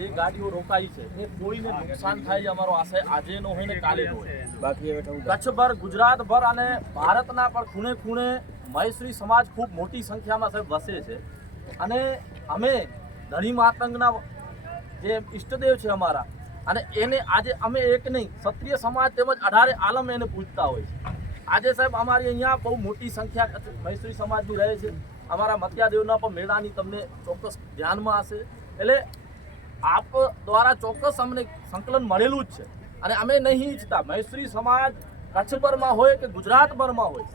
જે ગાડીઓ રોકાઈ છે એ કોઈને નુકસાન થાય છે અમારો આશય આજે નો હોય ને કાલે નો હોય. બાકી કચ્છભર, ગુજરાતભર અને ભારતના પણ ખૂણે ખૂણે મહેશ્રી સમાજ ખૂબ મોટી સંખ્યામાં સાહેબ વસે છે અને અમે ધણી માતંગના જે ઈષ્ટદેવ છે અમારા, અને એને આજે અમે એક નહીં, ક્ષત્રિય સમાજ તેમજ 18 આલમ એને પૂજતા હોય છે. આજે સાહેબ અમારી અહીંયા બહુ મોટી સંખ્યા મહેશ્રી સમાજની રહે છે. અમારા મત્યાદેવના પણ મેળાની તમને ચોક્કસ ધ્યાનમાં હશે. એટલે આપ દ્વારા ચોક્કસ અમને સંકલન મળેલું જ છે અને અમે નહીં ઈચ્છતા મહેશ્રી સમાજ કચ્છભરમાં હોય કે ગુજરાતભરમાં હોય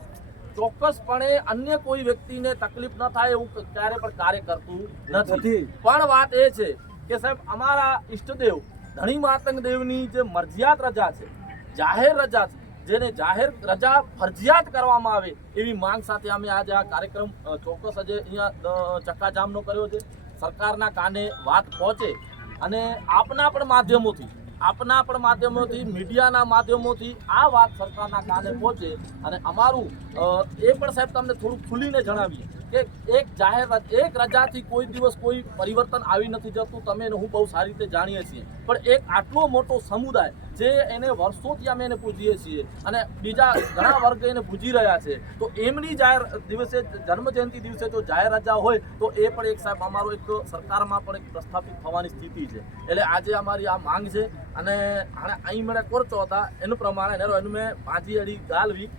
ચોક્કસપણે અન્ય કોઈ વ્યક્તિને તકલીફ ન થાય એવું ક્યારે પણ કાર્ય કરતું નથી. પણ વાત એ છે કે સાહેબ અમારા ઈષ્ટદેવ ધણી માતંગ દેવની જે મરજિયાત રજા છે, જાહેર રજા છે, જેને જાહેર રજા ફરજિયાત કરવામાં આવે એવી માંગ સાથે અમે આજે આ કાર્યક્રમ ચોક્કસ આજે અહીંયા ચક્કાજામનો કર્યો છે. સરકારના કાને વાત પહોંચે અને આપના પણ માધ્યમોથી મીડિયાના માધ્યમોથી આ વાત સરકારના કાને પહોંચે અને અમારું એ પણ સાહેબ તમને થોડું ખુલીને જણાવીએ કે એક રજાથી કોઈ દિવસ કોઈ પરિવર્તન આવી નથી જતું. તમે હું બહુ સારી રીતે જાણીએ છીએ, પણ એક આટલો મોટો સમુદાય જે એને વર્ષોથી અમે એને પૂજીએ છીએ અને બીજા ઘણા વર્ગ એને પૂજી રહ્યા છે, તો એમની જાહેર દિવસે, જન્મજયંતિ દિવસે જો જાહેર રજા હોય તો એ પણ એક સાહેબ અમારો એક સરકારમાં પણ એક પ્રસ્થાપિત થવાની સ્થિતિ છે. એટલે આજે અમારી આ માંગ છે અને અહીં મને કોરચો હતા એનું પ્રમાણે એનું મેં 5 અડી ગાલવી.